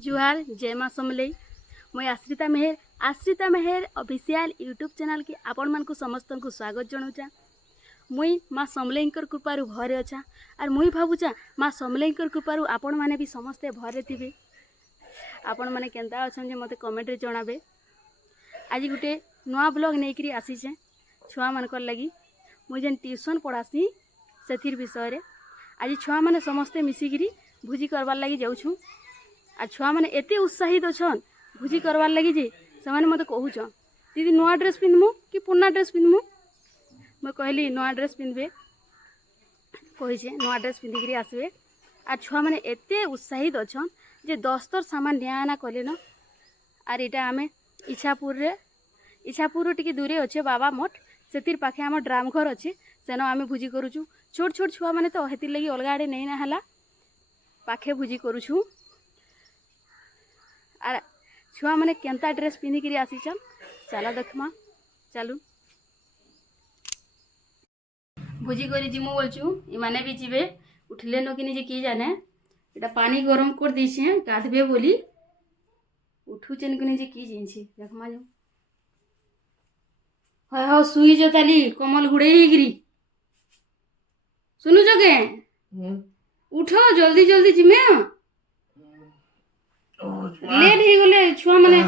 जुहार जय माँ समलेई मुई आश्रिता मेहर ऑफिशियल यूट्यूब चैनल की आपण मानकु समस्त को स्वागत जनाऊचा। मुई माँ समलेई कृपारू भरे अच्छा और मुई भावुचा माँ समलेई कृपारू आपण माने भी समस्ते भरे थे। आपण माने केंता अच्छा मते कमेंट रे जणाबे। आज गोटे नुआ ब्लॉग नहीं आसीचे छुआ मानकर लगी मुई जेन ट्यूशन पढ़ासी से विषय रे आज छुआ माने समस्ते मिसिकी भोजी करवार लगी जाऊँ। आ छुआ मैंने एत उत्साहित अच्छन भोजी करवार लगी जे से मत कहून दीदी नुआ ड्रेस पिंधमु कि पुराना ड्रेस पिंधमु। मैं कहली नुआ ड्रेस पिंधबे कहीचे नुआ ड्रेस पिंधिकी आसबे। आ छुआ मैंने एत उत्साहित अच्छन जे दस्तर सामान नियाना कले न। आर इटा आम इच्छापुर टी दूरे अच्छे बाबा मठ से पाखे आम ड्राम घर अच्छे सेन आम भोजी करुचु। छोट छोट छुआ मैंने तो हेतिर लगी अलग आड़े नहीं ना पाखे भोजी करुचु। आर छुआ मैंने केंता ड्रेस पिंधिकी आसीचन चला देखमा चलू भोजी कर जिमु बोलचु। इमाने भी जीवे उठले न कि निजे की जाने इटा पानी गरम कर दीछे गाधबे बोली उठुचेन कि निजे की जिनछी देखमा जो हाय हाउ सुई जो ताली कमल घुड़े गिरी सुनु जगे उठो जल्दी जल्दी जिमे लेट ही गले छुआ माने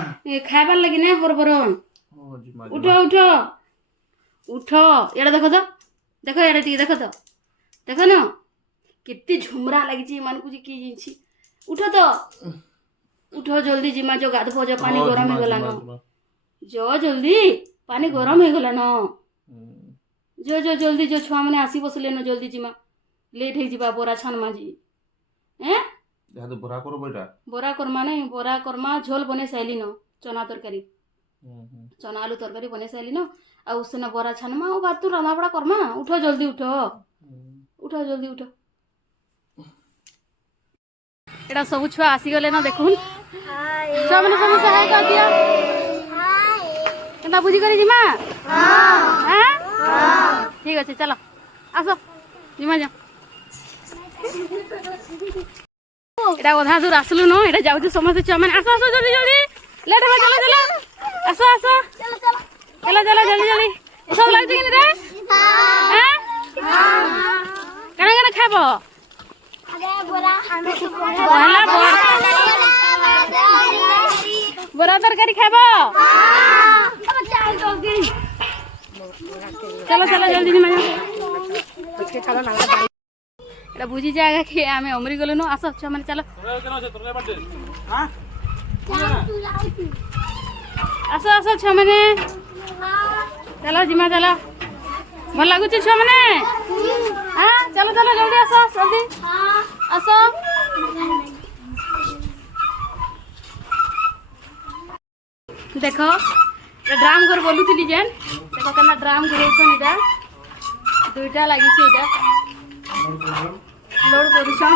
खाइबार लगी ना हरबरन। उठो उठो उठो एड़ा देखो तो देखो एड़ा टी देखो तो देखो न कितनी झुमरा लगी छी मन को जी की जिनछी। उठो तो उठो जल्दी जिमा जो गाधबो जो पानी गरम हो गला न जो जल्दी पानी गरम हो गला न जो जो जल्दी जो छुआ माने आसी बसले न जल्दी जिमा लेट हे जिबा बोरा छान माजी हैं या तो बोरा करो बेटा बोरा करमा नहीं बोरा करमा झोल बने साइली न चना तरकारी चना आलू तरकारी बने साइली न आ उससे न बोरा छानमा ओ बात तू रंधा बड़ा करमा। उठो जल्दी उठो उठो जल्दी उठो एटा सब छुआ आसी गले न देखुन छुआ माने सब सहाय कर दिया केना बुझी करी जिमा हां हां ठीक আছে चलो आसो जिमा जा एटा अधा दूर आसलु न एटा जाउ समस्त छुआ माने आसो आसो जल्दी जल्दी लेट हो चलो चलो आसो आसो चलो चलो चलो चलो जल्दी जल्दी सब लागछ कि रे हां हां कना कना खाबो अरे बोरा हमें तो बोरा तरकारी खाबो हां अब चाय दोगी चलो चलो जल्दी जिमा उसके चलो ना एटा बुझी जाएगा कि आमे अमरी गलो न आसो छुआ माने चलो हां आसो आसो छुआ माने चलो जिमा चलो भल लागुच छुआ माने हां चलो चलो जल्दी आसो जल्दी आसो देखो ड्राम घर बोलुली जेन देखो केना ड्राम घुरेछन इटा दुईटा लागिछ इटा लोड करूछन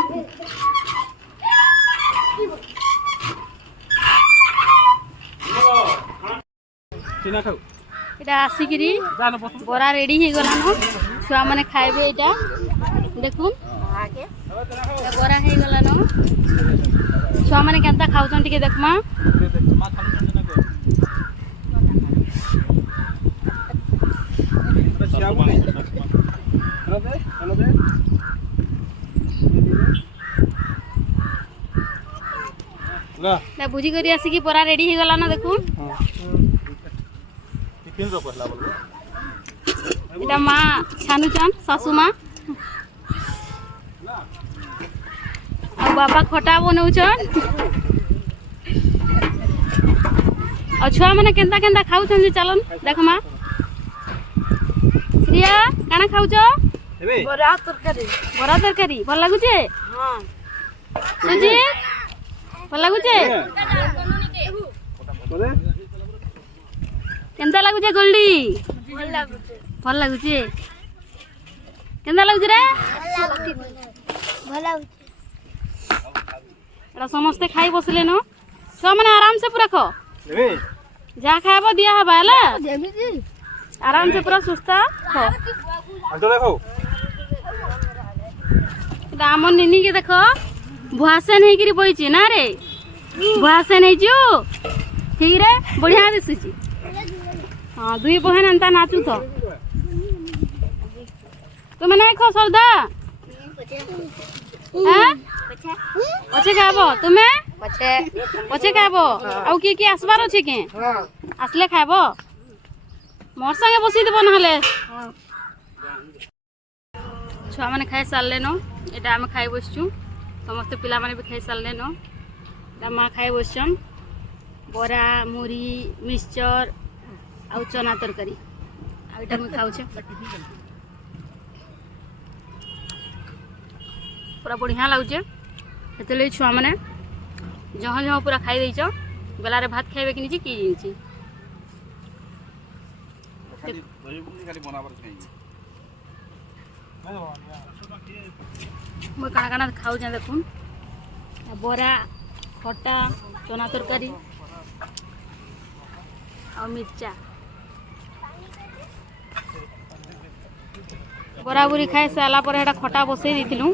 चिना खाऊ इटा आसिकिरी बोरा रेडी हो गला न छुआ माने खाइबे इटा देखुन बोरा हो गला न छुआ माने केनता खाउछन टिके देखमा ना बुझी करी आसिकी बोरा रेडी हो गला न देखुन टिफिन रो पहला बोल इटा माँ छानुचन सासू माँ और बाबा खटा बनौचन और छुआ माने केंता केंता खाउछन जे चलन देख माँ श्रिया काना खाउछ बोरा तरकारी भल लागुचे हां सुजी भल लागुचे केंता लागुचे गोल्डी भल लागुचे केंता लागुचे रे एटा समस्ते खाई बसले न छुआ माने आराम से पूरा खो जा खाइबो दिया हबा हला आराम से पूरा सुस्ता खो अंचल देखो राम निनी के देखो भुआसे नहीं करी बइची ना रे बुआ से नहीं जो ठीक रे बढ़िया दिसुची हाँ दुई बहन एंता नाचू तो तुम्हें नहीं खो सरदा हाँ पछे खाबो तुम्हें पछे खाबो आउ किए आसबार अच्छे के आसले खाबो मोर संगे बसी देव ना छुआ मैंने खाई सारे न यहाँ आम खाई बसचु समस्त पिला माने भी खाई सारे न माँ खाई बसन बरा मुरी मिक्सचर आउ चना तरकारी आईटा मुझे खाऊे पूरा बढ़िया लगुचे से छुआ मैंने जहाँ जहाँ पूरा खाई देच बेलारे भात खाइबे कि नहीं कि मुझे काना काना खाऊ देखुन बरा खटा चना तरकारी और मिर्चा बराबरी खाई सारा पर एटा खटा बसई देलु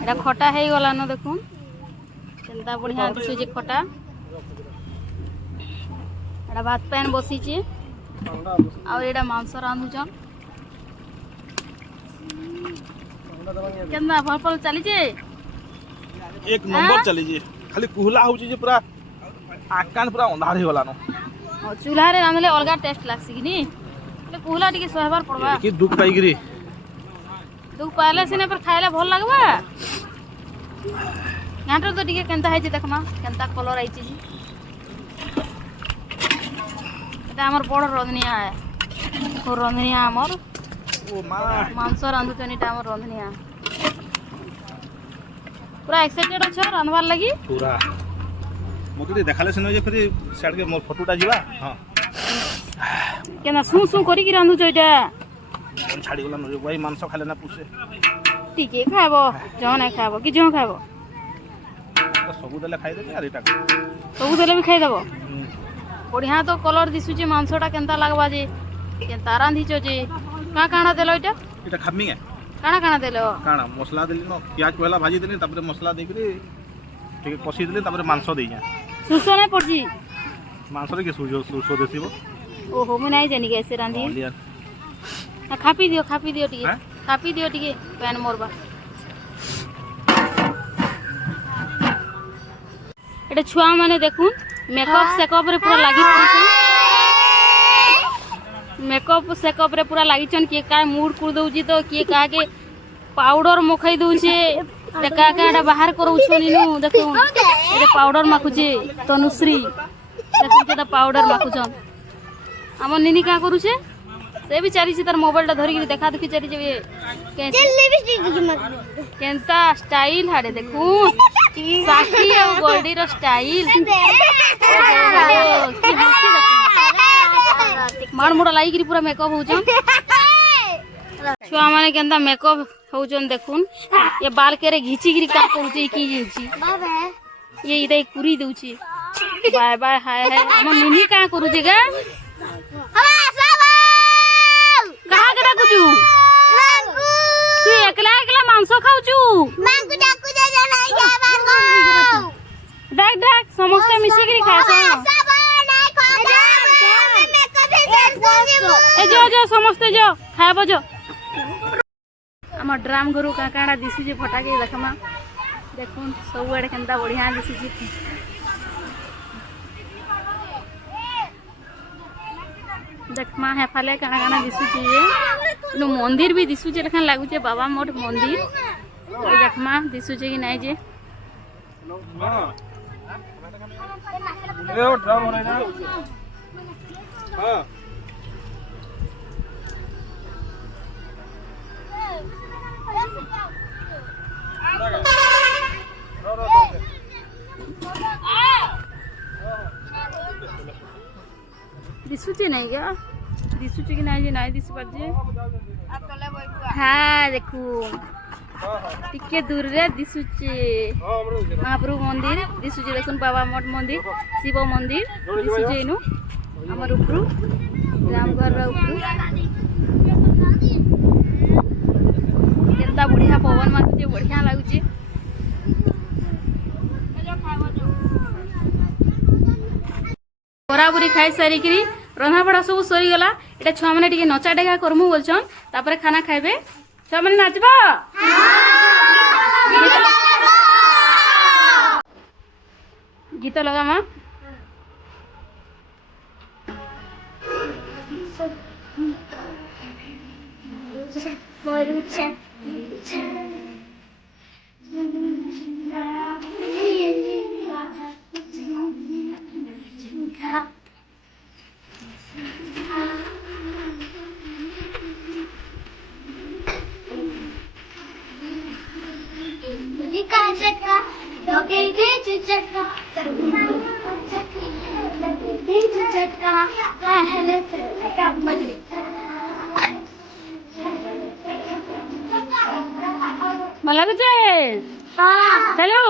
एटा खटा हो गला न देखुन केनता बढ़िया दिशुचे खटा एटा भात पैन बसीचे और एटा मांस रांधुचन केनता फल फल चली जे एक नंबर चली जे खाली कुहला होची जे पूरा आकान पूरा अंधार हो गला न चूल्हा रे रांधले अलगा टेस्ट लागसी कि नी कुहला टिके सहबार पड़बा कि दुख पाई गिरी दुख पाले सिने पर खाइले भल लागबा घाटर तो टिके केनता है जे देखमा केनता कलर आइची जी एटा हमर बड़ रंधनिया है ओ रंधनिया हमर ओ मां मांस रांधु तनी टा हमर रंधनिया पूरा एक्साइटेड छ रांधवार लागि पूरा मोके देखाले सिनो जे फिर साइड के मोर फोटोटा जीवा हां केना सु सु करी कि रांधु छ एटा छाड़ी गला न वही मांस खाले ना पुसे टिके खाबो जो नहीं खाबो कि जो खाबो तो सब देले खाई दे यार एटा सब देले भी खाई देबो बढ़िया तो कलर दिसुचे मांसटा केनता लागबा जे केनता रांधिचो जे का काना देलो एटा एटा खामी है काना काना देलो काना मसला देली न प्याज पहला भाजी देली तापर मसला देकरी ठीक कसी देली तापर मांस देई जा सुसो नहीं पड़जी मांस रे के सुसो देसीबो ओहो मैं नहीं जानी कैसे रांधी खापी दियो टिके खापी दियो टिके पैन मोरबा एटा छुआ माने देखुन मेकअप सेकअप रे पूरा लागी पड़छन मेकअप सेकअप रे पूरा लागी छन के का मूड कर दउजी तो के का के पाउडर मखई दउछे का का बाहर करउ छनी नु देखुन एटा पाउडर माखुचे तनुश्री देखुन केटा पाउडर माखुछन हमर निनी का करूछे से भी चारी से तार मोबाइल टा धरी देखा देखी चारी जे केनता स्टाइल हाडे देखू साकी और गोल्डी रो स्टाइल मार मुड़ा लाई पूरा मेकअप होजन छुआ माने केनता मेकअप होजन देखुन ये बाल के रे घिची गिरी का करूची की जिंची ये इदे कुरी दउची बाय बाय हाय हाय हमर निनी का करूची गा कहाँ के डाकुचु तू एकला एकला मांस खाउचु डाक डाक समस्त मिसी करी खास ए जो जो समस्त जो खाबो जो हमर ड्राम गुरु का काडा दिसु जे फटाके देखमा देखुन सब एडे केनता बढ़िया दिसु जे देखमा है फाले काना काना दिसुचे नु मंदिर भी दिसुचे लखन लागुचे बाबा मोट मंदिर ए देखमा दिसुचे कि नाही जे ए ओ ड्राम होना ना हां दिसुचे नहीं क्या दिसुचे कि नहीं जे नहीं दिस पाजे हाँ देखू टिके दूर रे दिसुचे महाप्रभु मंदिर दिसुचे देखुन बाबा मठ मंदिर शिव मंदिर दिसुचे इनु हमर उपरु रामघर रा उपरु केनता बढ़िया पवन मागुचे बढ़िया लागुचे बराबरी खाई सारिकी रंधाबढ़ा सब सरीगला एटा छुआ मैंने टिके नचा डेगा करमु बोलछन तापर खाना खाइबे छुआ मैंने नाचबा गीत लगा माँ भला कुछ चलो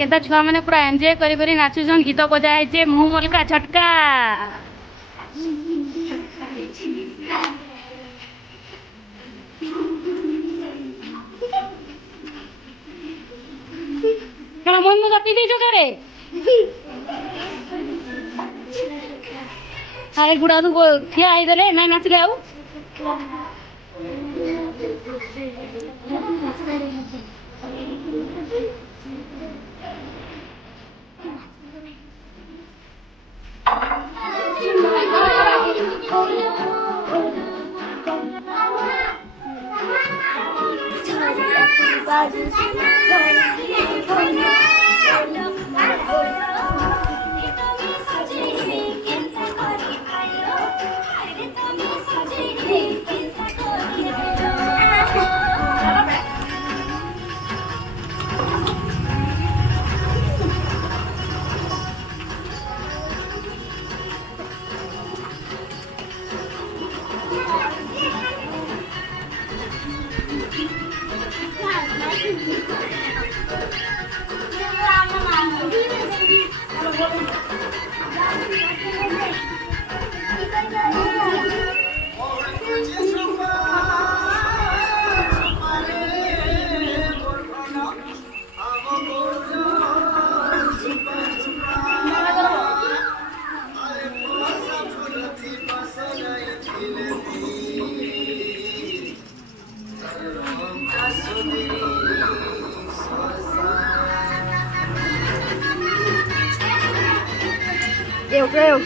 केता छुआ मैंने पूरा एंजॉय करी करी नाचुछन गीत बजा है मुँह मलका झटका क्या मन में जाती थी जो करे अरे गुड़ा तू ठिया आई दले ना नाचले आउ Eu.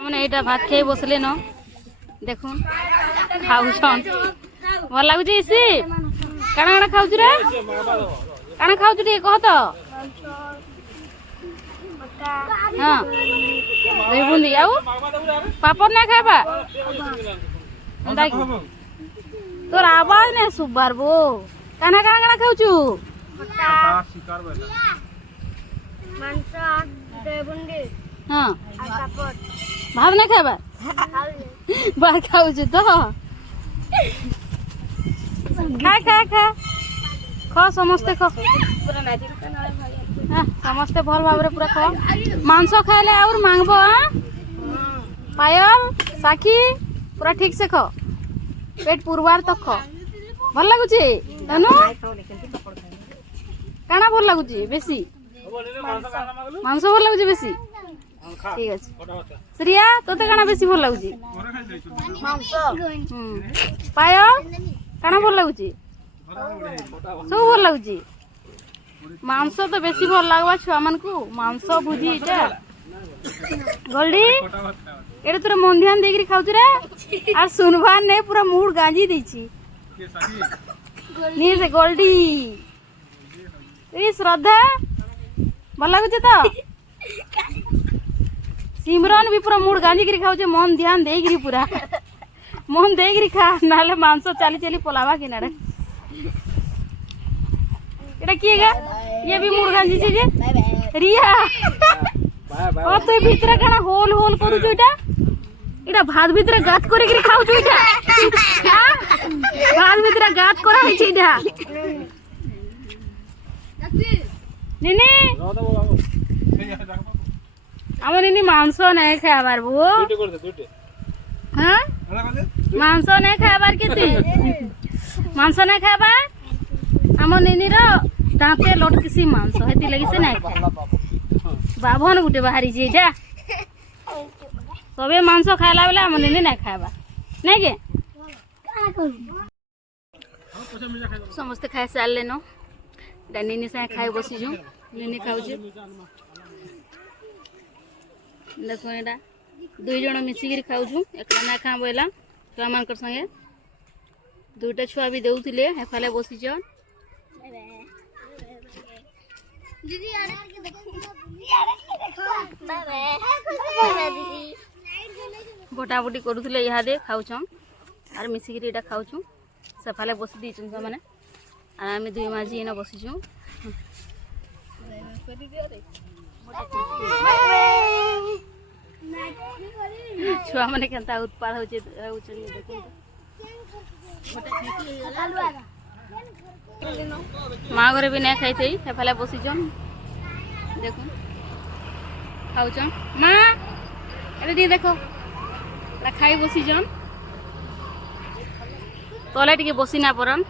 मैंने यहाँ भात खाई बसले न देख खाऊन भल लगुच इसी काଣା काଣା खाऊ रे काଣା खाऊ कह तो हाँ दही बुंदी आउ पापड़ ना खाबा तोर आवाज नहीं सुबार बो काना काना काना खाउछु मांस दही बुंदी हाँ और पापड़ भात नहीं खाबा बाहर खाउछु तो खा खा खा खा समस्ते खा हाँ, समस्ते भल भाव पूरा खा मांस खाइले और मांगबो हाँ पायल साखी पूरा ठीक से खा पेट पुरवार तक खा भल लगुची तनु काना भल लगुची बेसी मांस भल लगुची बेसी ठीक আছে শ্রিয়া তোতে কানা বেশি ভাল লাগুছি मांस পায়ল কানা ভাল লাগুছি সব ভাল লাগুছি মাংস তো বেশি ভাল লাগবা ছুয়া মানকু মাংস ভুজি এটা গোল্ডি এটা তোরা মন ধ্যান দেইকি খাউছি রে আর শুনবার নেই পুরা মুড গাঁজি দিছি নিয়ে সে গোল্ডি এই শ্রদ্ধা ভাল লাগুছে তো सिमरन भी पूरा मुड़ गांजी गिरी खाऊ मन ध्यान दे गिरी पूरा मन दे गिरी खा नाले मांस चाली चाली पलावा कि नारे एटा किए गा ये भी मुड़ गांजी छे जे रिया ओ तो भीतर काना होल होल करू छु एटा एटा भात भीतर गात करे गिरी खाऊ छु एटा भात भीतर गात करा है छी एटा निनी আমার ইনি মাংস নাই খাবার বউ হ্যাঁ মাংস নাই খাবার কেতে মাংস নাই খাবার আমার নিনির দাঁতে লটকিছি মাংস হেতি লাগি সে নাই বাভন গুটে বাহারি যে এটা সবে মাংস খাইলা বেলা আমার নিনি নাই খাবা নাই কে সমস্ত খাই সারলে ন নিনি সাথে খাই বসিছু নিনি খাউছে देखो एटा दुई जन मिसिकी खाऊँ एकला ना खा बोला छुआ मान संगे दुईटा छुआ भी देउथिले हेफाले बसिछन बोटाबुटी करूले इहादे खाऊछन आर मिसिकी एटा खाऊछु सेफाले बसि दीछन माने आर आमे दुई माझी एना बसिछु छुआ मैंने केनता उत्पाद होचे माँ घरे भी नहीं खाई थी हेफाले बसीचन देखो खाऊचन माँ अरे दी देखो खाई बसीचन तले टिके बसी ना परन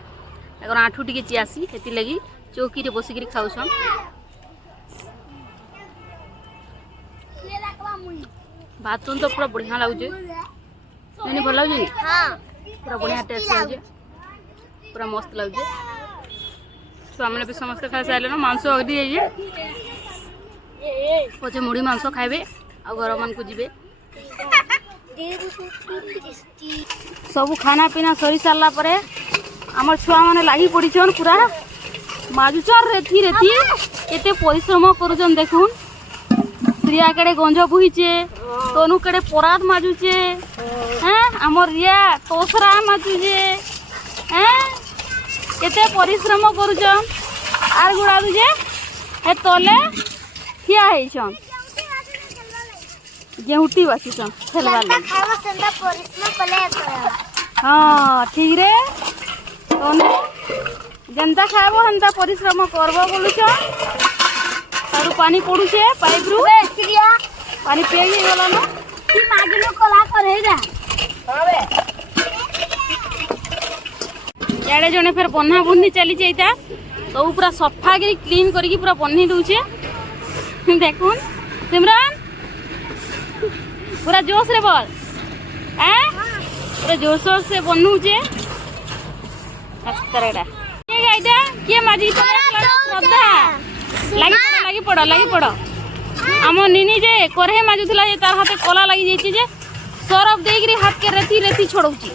अगर आठू टिके चियासी हेती लगी चौकी रे बसिकी खाऊछन भात तो पूरा बढ़िया लगुचे नहीं भल लगे पूरा बढ़िया टेस्ट लगे पूरा मस्त लगे छुआ मैंने भी समस्त खाई सारे ना मांस अगदी जाइए पचे मुड़ी मांस खाइबे आ घर मान को जीवे सब खाना पीना सरी सारा पर आमर छुआ मैंने लगी पड़ीछन पूरा माजुचन रेथी रेथी केते परिश्रम करुचन देखुन रिया कड़े गंज बुहीचे तनु कड़े परात माजुचे हैं आमर रिया तोसरा माजुचे हैं केते परिश्रम करुचन आर गुड़ा दुजे हे तले ठिया हेछन गेहुटी बासीचन खेलबार लागि खावा संदा परिश्रम पले हां ठीक रे तने जनता खाबो हंता परिश्रम करबो बोलुछन तारू पानी पड़ुछे पाइप रु पानी पेगी गला न ती मागिलो कला करेगा हावे याडे जने फिर बन्हा बुन्नी चली जाइता तो पूरा सफा करी क्लीन करके पूरा बन्ही दूचे देखुन सिमरन पूरा जोश रे बोल हैं पूरा जोश से बन्हुचे अस्तरेडा ये गाइडा के माजी श्रद्धा लगी पड़ो आम निनी जे करहे माजुला तार हाथे कला लगी जाइए जे सरफ देकरी हाथ के रेती रेती छोड़ौची